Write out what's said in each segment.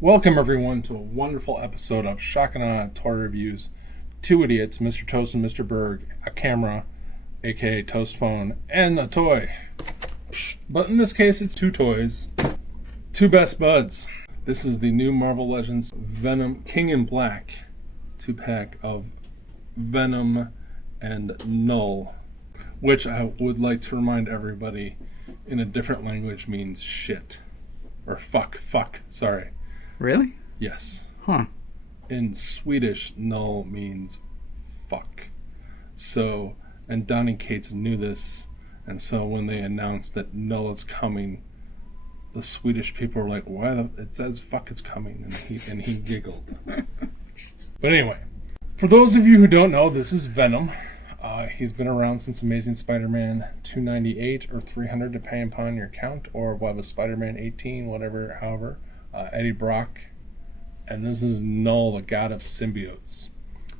Welcome everyone to a wonderful episode of Shakana Toy Reviews. Two idiots, Mr. Toast and Mr. Berg, a camera, aka Toast Phone, and a toy. But in this case, it's two toys. Two best buds. This is the new Marvel Legends Venom King in Black 2-pack of Venom and Knull, which I would like to remind everybody in a different language means shit. Or fuck, sorry. Really? Yes. Huh. In Swedish, Knull means fuck. So, and Donny Cates knew this, and so when they announced that Knull is coming, the Swedish people were like, why it says fuck is coming, and he giggled. But anyway, for those of you who don't know, this is Venom. He's been around since Amazing Spider-Man 298 or 300, depending upon your count, or what was Spider-Man 18, whatever, however. Eddie Brock. And this is Knull, the god of symbiotes,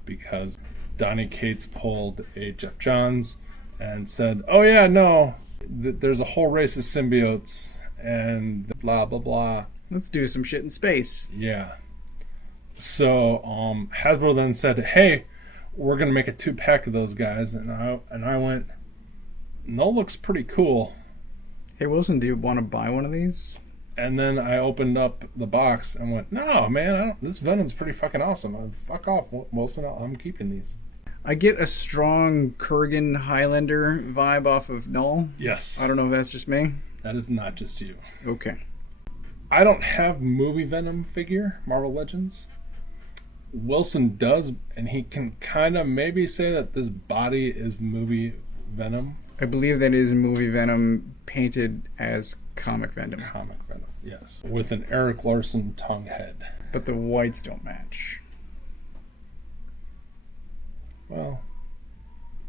because Donny Cates pulled a Jeff Johns and said, oh yeah, no, there's a whole race of symbiotes, and blah, blah, blah. Let's do some shit in space. Yeah. So Hasbro then said, hey, we're going to make a 2-pack of those guys. And I went, Knull looks pretty cool. Hey, Wilson, do you want to buy one of these? And then I opened up the box and went, no, man, this Venom's pretty fucking awesome. Fuck off, Wilson. I'm keeping these. I get a strong Kurgan Highlander vibe off of Knull. Yes. I don't know if that's just me. That is not just you. Okay. I don't have movie Venom figure, Marvel Legends. Wilson does, and he can kind of maybe say that this body is movie Venom. I believe that is movie Venom painted as comic Venom. Comic Venom, yes. With an Eric Larson tongue head. But the whites don't match. Well,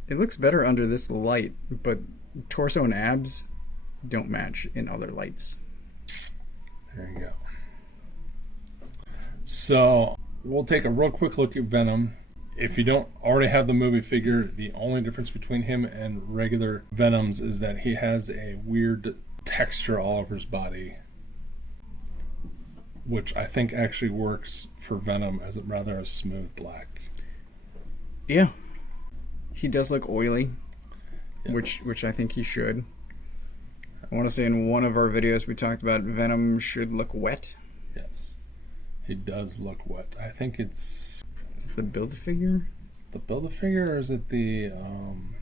it looks better under this light, but torso and abs don't match in other lights. There you go. So, we'll take a real quick look at Venom. If you don't already have the movie figure, the only difference between him and regular Venoms is that he has a weird texture all over his body, which I think actually works for Venom as rather a smooth black. Yeah. He does look oily, Yeah. which I think he should. I want to say in one of our videos we talked about Venom should look wet. Yes. He does look wet. I think it's... Is it the Build-A-Figure? Is it the Build-A-Figure, or is it the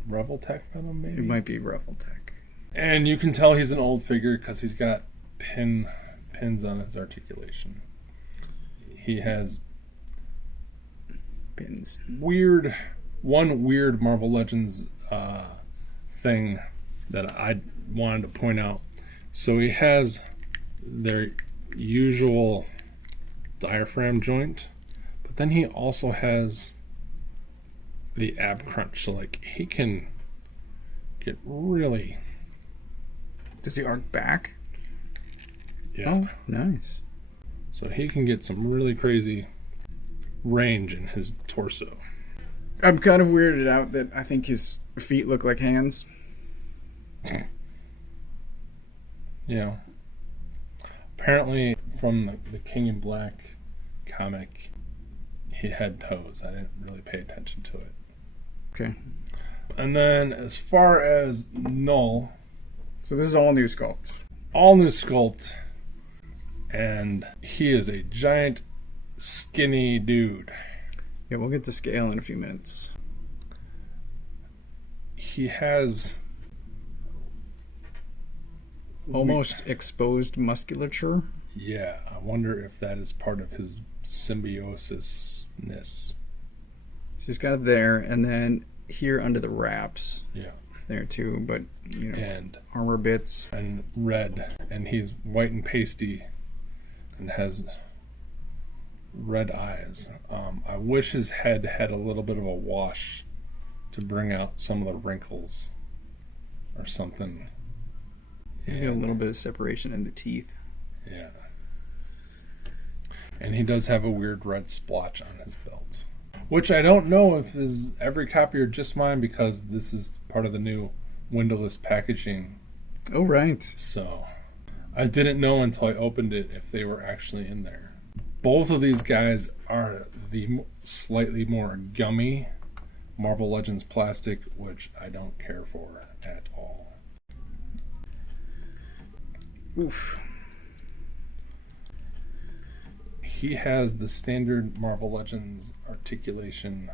Reveltech Venom, maybe? It might be Reveltech. And you can tell he's an old figure because he's got pins on his articulation. He has Pins. One weird Marvel Legends thing that I wanted to point out. So he has their usual diaphragm joint, but then he also has the ab crunch. So like he can get really... Does he arc back? Yeah. Oh, nice. So he can get some really crazy range in his torso. I'm kind of weirded out that I think his feet look like hands. Yeah. Apparently, from the King in Black comic, he had toes. I didn't really pay attention to it. Okay. And then, as far as Knull, So this is all new sculpt. all new sculpt, and he is a giant, skinny dude. Yeah, we'll get to scale in a few minutes. He has Almost exposed musculature. Yeah, I wonder if that is part of his symbiosis-ness. So he's got it there, and then here under the wraps. Yeah. It's there too, but, you know, And armor bits. and red, and he's white and pasty and has red eyes. I wish his head had a little bit of a wash to bring out some of the wrinkles or something. Maybe a little bit of separation in the teeth. Yeah. And he does have a weird red splotch on his belt, which I don't know if is every copy or just mine, because this is part of the new windowless packaging. Oh, right. So I didn't know until I opened it if they were actually in there. Both of these guys are the slightly more gummy Marvel Legends plastic, which I don't care for at all. Oof. He has the standard Marvel Legends articulation.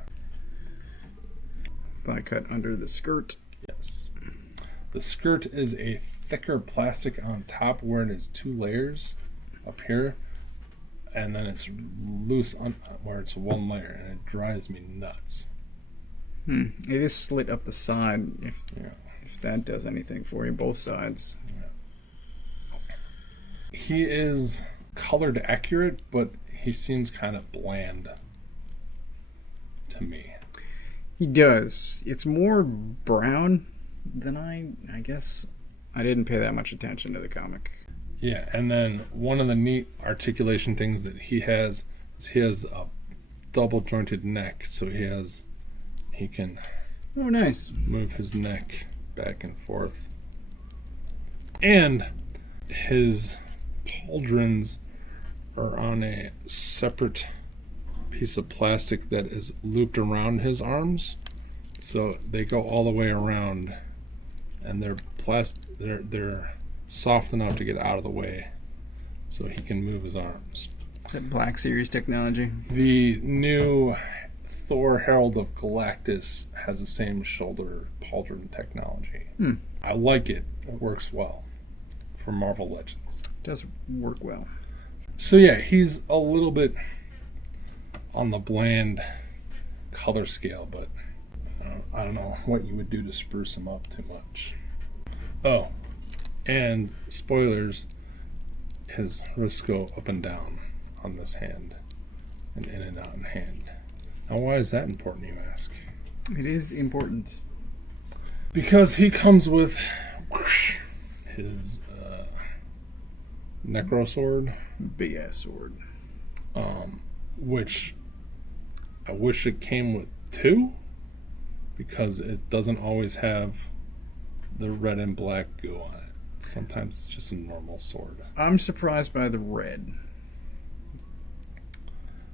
Die cut under the skirt. Yes. The skirt is a thicker plastic on top where it is 2 layers up here, and then it's loose on where it's 1 layer, and it drives me nuts. It is slit up the side, if that does anything for you, both sides. Yeah. He is colored accurate, but he seems kind of bland to me. He does. It's more brown than I guess. I didn't pay that much attention to the comic. Yeah, and then one of the neat articulation things that he has is he has a double jointed neck, so he can move his neck back and forth. And his pauldrons are on a separate piece of plastic that is looped around his arms, so they go all the way around, and they're soft enough to get out of the way so he can move his arms. Is that Black Series technology? The new Thor Herald of Galactus has the same shoulder pauldron technology. I like it. It works well for Marvel Legends. It does work well. So yeah, he's a little bit on the bland color scale, but I don't know what you would do to spruce him up too much. Oh, and spoilers, his wrists go up and down on this hand, and in and out in hand. Now, why is that important, you ask? It is important. Because he comes with his Necro Sword. Big ass sword. Which I wish it came with 2, because it doesn't always have the red and black goo on it. Sometimes it's just a normal sword. I'm surprised by the red.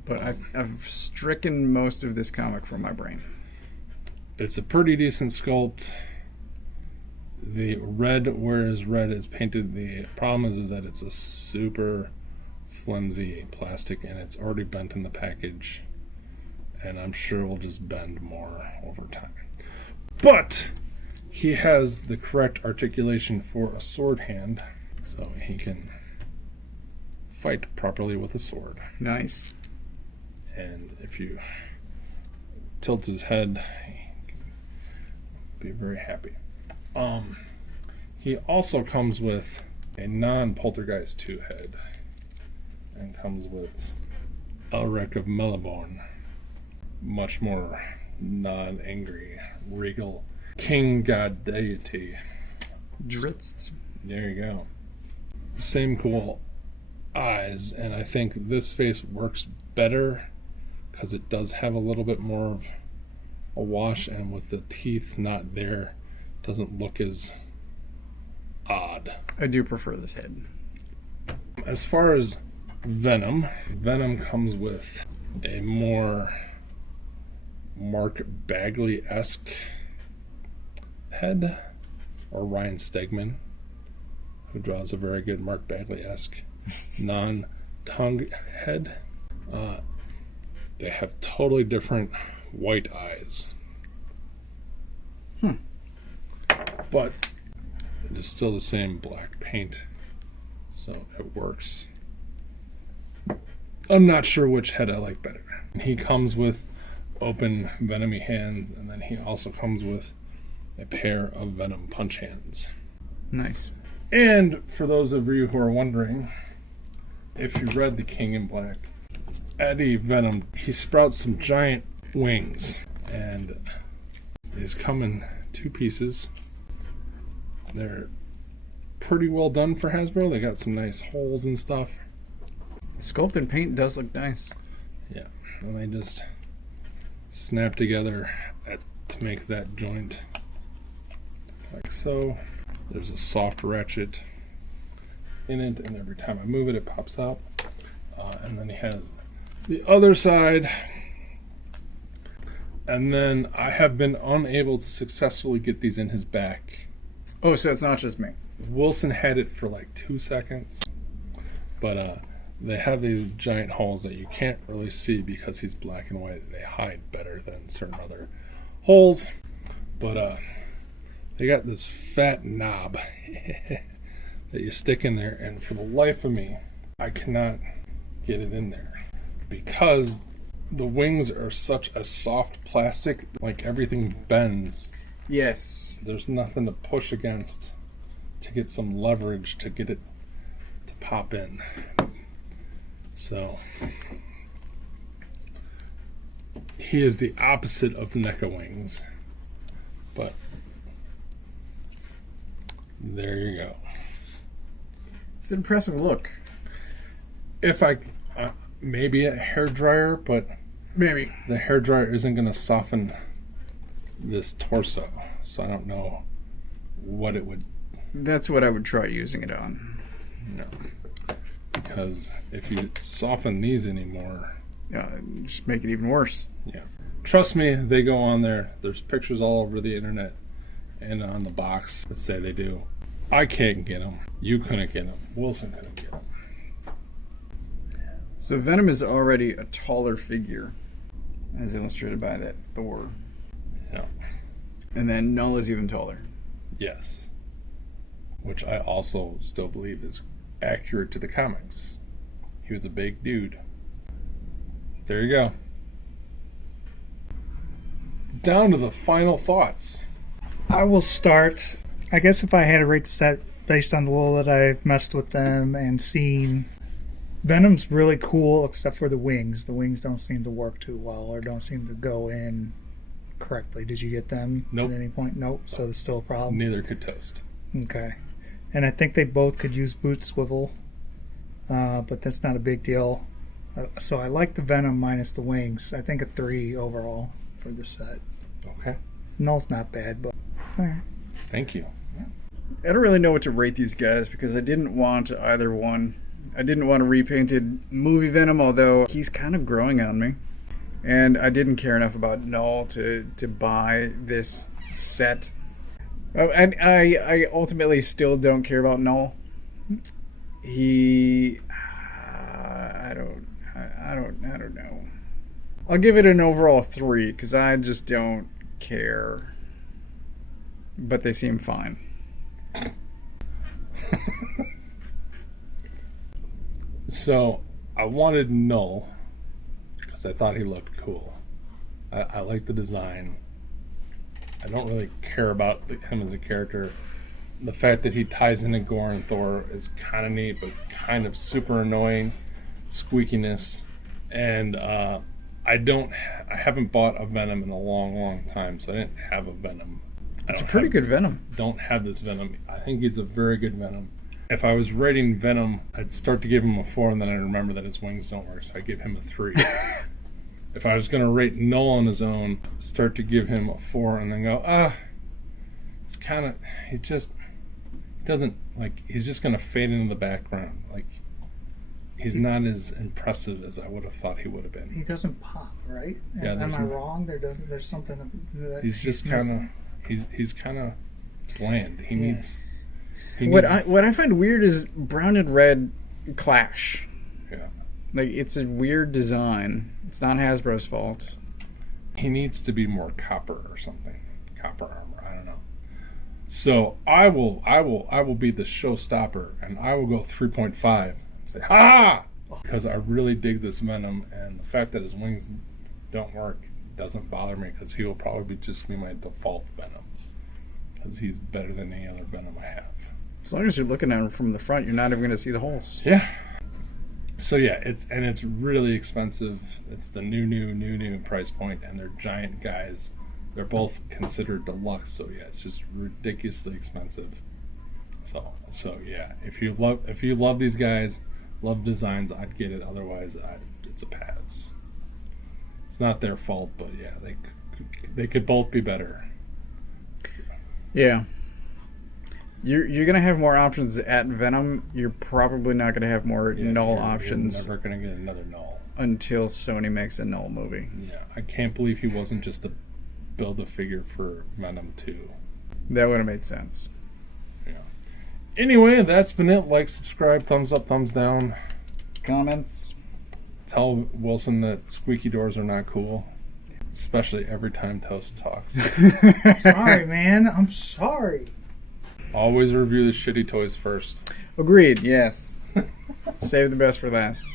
But I've stricken most of this comic from my brain. It's a pretty decent sculpt. The red, whereas red is painted, the problem is that it's a super flimsy plastic, and it's already bent in the package, and I'm sure it will just bend more over time. But he has the correct articulation for a sword hand, so he can fight properly with a sword. Nice. And if you tilt his head, he can be very happy. He also comes with a non-Poltergeist 2 head, and comes with Elric of Mellibone, much more non-angry, regal king god deity. Dritz. There you go. Same cool eyes, and I think this face works better because it does have a little bit more of a wash, and with the teeth not there, doesn't look as odd. I do prefer this head. As far as Venom comes with a more Mark Bagley-esque head, or Ryan Stegman, who draws a very good Mark Bagley-esque non-tongue head. They have totally different white eyes. But it is still the same black paint, so it works. I'm not sure which head I like better. He comes with open Venomy hands, and then he also comes with a pair of Venom punch hands. Nice. And for those of you who are wondering, if you read The King in Black, Eddie Venom, he sprouts some giant wings, and these come in 2 pieces. They're pretty well done for Hasbro. They got some nice holes and stuff. Sculpt and paint does look nice. Yeah, and they just snap together to make that joint like so. There's a soft ratchet in it, and every time I move it, it pops out. And then he has the other side. And then I have been unable to successfully get these in his back. Oh, so it's not just me. Wilson had it for like 2 seconds. But they have these giant holes that you can't really see because he's black and white. They hide better than certain other holes. But they got this fat knob that you stick in there. And for the life of me, I cannot get it in there. Because the wings are such a soft plastic, like everything bends. Yes. There's nothing to push against to get some leverage to get it to pop in. So he is the opposite of NECA wings. But there you go. It's an impressive look. If I maybe a hairdryer, but Maybe. the hairdryer isn't going to soften this torso, so I don't know what it would. That's what I would try using it on. No, because if you soften these anymore, Just make it even worse. yeah, trust me, they go on there. There's pictures all over the internet and on the box that say they do. I can't get them. You couldn't get them. Wilson couldn't get them. So Venom is already a taller figure, as illustrated by that Thor. Yeah. And then Knull is even taller. Yes. Which I also still believe is accurate to the comics. He was a big dude. There you go. Down to the final thoughts. I will start. I guess if I had to rate the set based on the little that I've messed with them and seen, Venom's really cool except for the wings. The wings don't seem to work too well or don't seem to go in correctly. Did you get them Nope. at any point? Nope. So there's still a problem. Neither could Toast. Okay. And I think they both could use boot swivel, but that's not a big deal. So I like the Venom minus the wings. I think a 3 overall for the set. Okay. Null's not bad, but all right. Thank you. I don't really know what to rate these guys because I didn't want either one. I didn't want a repainted movie Venom, although he's kind of growing on me. And I didn't care enough about Knull to buy this set. And I ultimately still don't care about Knull. I don't know. I'll give it an overall 3 because I just don't care. But they seem fine. So I wanted Knull because I thought he looked cool. I like the design. I don't really care about him as a character. The fact that he ties into Gore and Thor is kind of neat, but kind of super annoying squeakiness. And I haven't bought a Venom in a long time, so I didn't have a Venom. It's a pretty good Venom. Don't have this Venom. I think it's a very good Venom. If I was rating Venom, I'd start to give him a 4, and then I'd remember that his wings don't work, so I'd give him a 3. If I was going to rate Knull on his own, start to give him a 4, and then go, it's kind of, he just doesn't, like, he's just going to fade into the background. Like, he's not as impressive as I would have thought he would have been. He doesn't pop, right? Yeah, Am I wrong? There's something that He's just kind of, he's kind of bland. He needs... What I find weird is brown and red clash. Yeah. Like, it's a weird design. It's not Hasbro's fault. He needs to be more copper or something. Copper armor. I don't know. So I will be the showstopper, and I will go 3.5. Say ha! Because I really dig this Venom, and the fact that his wings don't work doesn't bother me because he will probably just be my default Venom. Because he's better than any other Venom I have. As long as you're looking at him from the front, you're not even going to see the holes. Yeah. So yeah, it's really expensive. It's the new price point, and they're giant guys. They're both considered deluxe, so yeah, it's just ridiculously expensive. So yeah, if you love these guys, love designs, I'd get it. Otherwise, it's a pass. It's not their fault, but yeah, they could both be better. Yeah. You're gonna have more options at Venom. You're probably not gonna have more Knull options You're never gonna get another Knull until Sony makes a Knull movie. Yeah, I can't believe he wasn't just to build a figure for Venom 2. That would have made sense. Yeah. Anyway, that's been it. Like, subscribe, thumbs up, thumbs down. Comments. Tell Wilson that squeaky doors are not cool, especially every time Toast talks. Sorry, man. I'm sorry. Always review the shitty toys first. Agreed. Yes. Save the best for last.